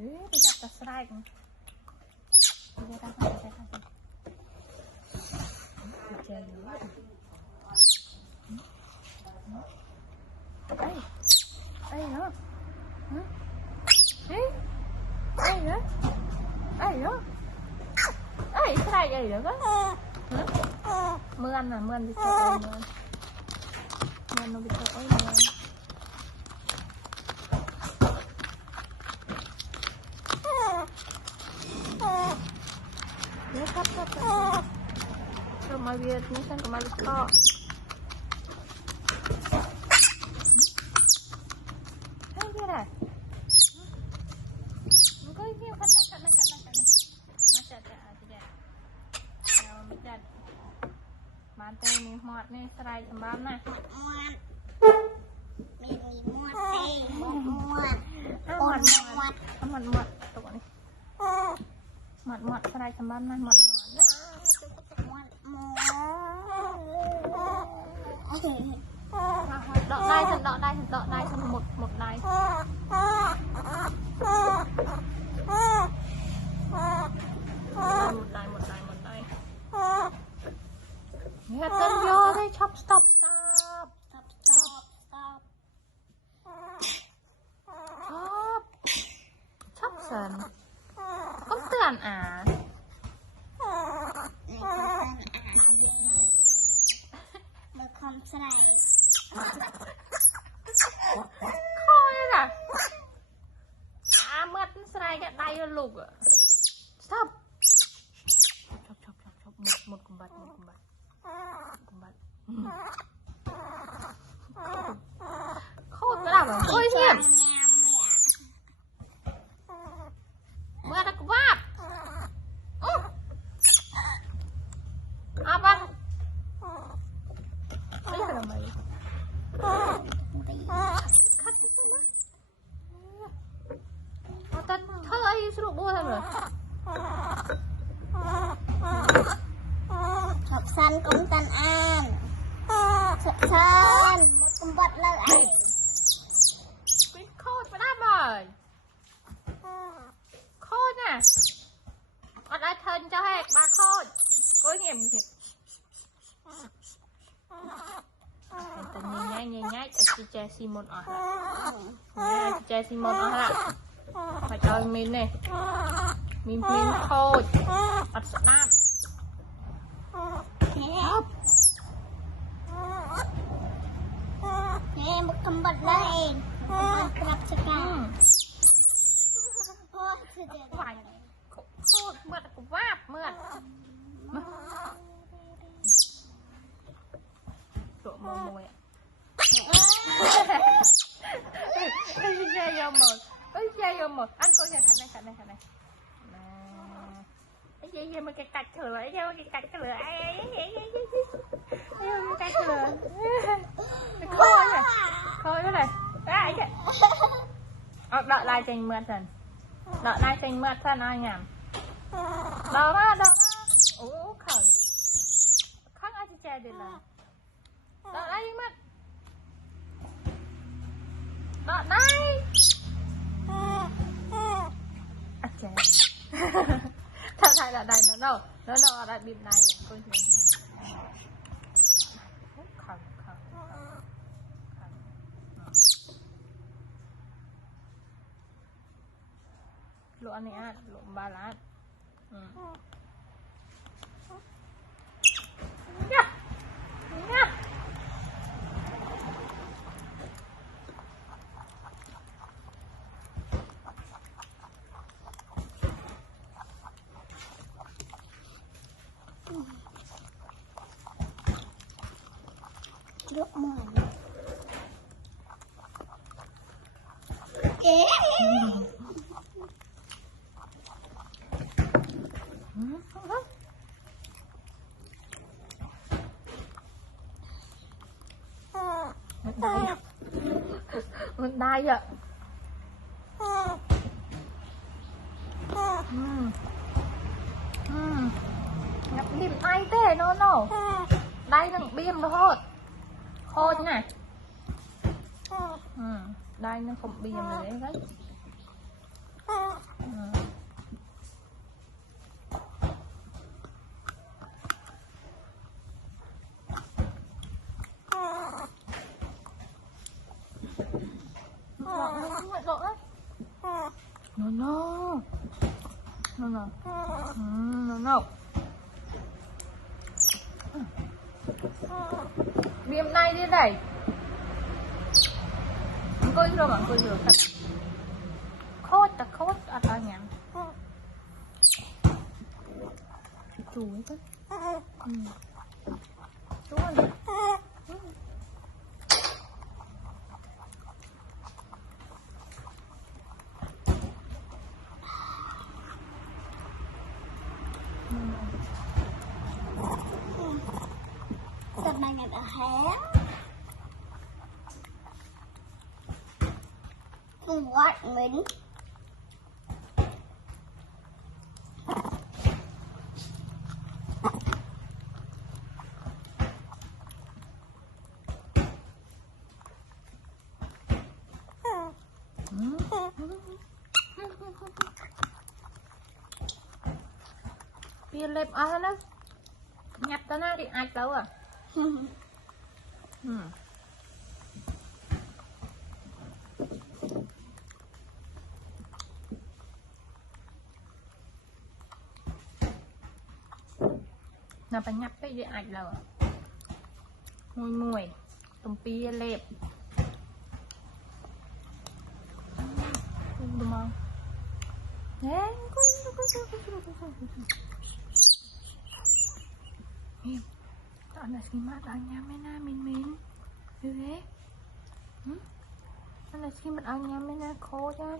bây giờ ta sai bây giờ ta phải chơi nữa đây đây nữa đây nữa đây nữa đây sai vậy được á mưa ăn là mưa ăn đi chơi mưa ăn nó đi chơi mưa nhớ cắt cho mà việc nhớ xem có mà việc to hay cái này có nhiều phần này mà chặt mà tên này mọt này sài sầm bám này mọt tụi này mọt sài sầm bám này mọt đọ đai thành một đai một đai nghe tên vô đây stop sần không tiền à không sai khôi nè mất sai cái tay lục à stop một cùng bật khôi cái nào rồi khôi hiểm mưa đã váp apa đây là mày cắt ta thơi sụp bua thôi rồi học sinh cũng tan an học sinh một cùng vật là ai quýt khôi phải đáp rồi khôi nè ở đây thân cho hết ba khôi có hiểm tự nhiên nhai che Simon ở che Simon ở lại phải chơi min này min khôi ở đáp nè một cầm bật lên đặt cho cả khôi mượt cũng váp mượt trộn mồi chơi vô một ăn coi nhà thật này cái gì mà cái cạch thừa lại vô cái cạch thừa cái thừa khôi đó này đợi lại trình mượt anh nhảm đó má ủa khởi khắc ai chơi được là đợi đây mất đợi đây chơi thật hay là đây nó ở đây bìm này coi khởi lụa này á lụa ba lá nước mồi mình đai vậy nhập điểm ai thế nó đây đừng biêm thôi khô thế này đây nó không biêm này đấy No no. No no. No no. Viêm này đi đây. Cô rồi bạn cô rồi thật. Khốt ở nhà. Chú ấy chứ. Chú ơi. Sắp này ngày ở hé. Không quát mình. Bia lép ở đó. Nhặt tới nó đi ai đâu à. Nào phải nhặt cái gì ai đâu à. Mùi tùng bia lép. Đúng không? Nè, Mim, tak nak simat anyam mena min. Thế. Anh là simat anyam mena khô chứ.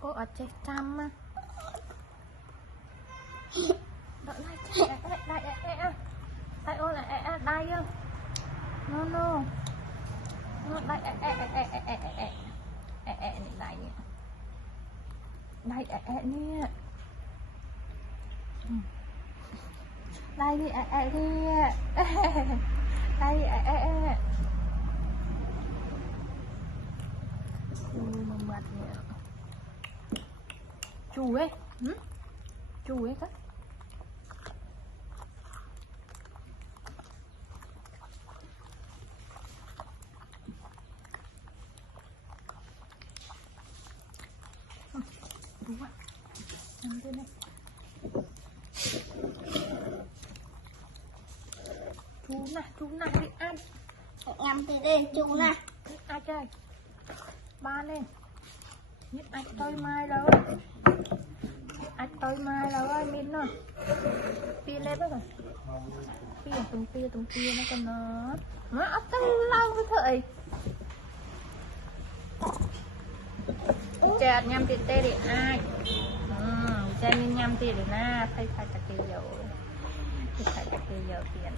Cô ở chạy trăm á. Đợi lại chạy đây. Tại ôi là đây á. No. Đây đây nè. Đây nè. Đây đi đi. Đây mông mặt nè. Chú ấy. Chú ấy đó. Đúng ạ. Nằm đây này. Chú nè đi ăn. Ngắm từ đây chú nè. Ai chơi. Ba lên. Nhất ai tôi mai đâu. Ai tôi mai đâu ơi Min nè. Pia lên đó rồi. Tùng pia nó còn nó ấp tăng lâu với thời. Chẹt nhâm thịt tê đi ai. Chẹt Min nhâm thịt đi na. Thay chặt cây dầu. Thay chặt cây dầu tiền.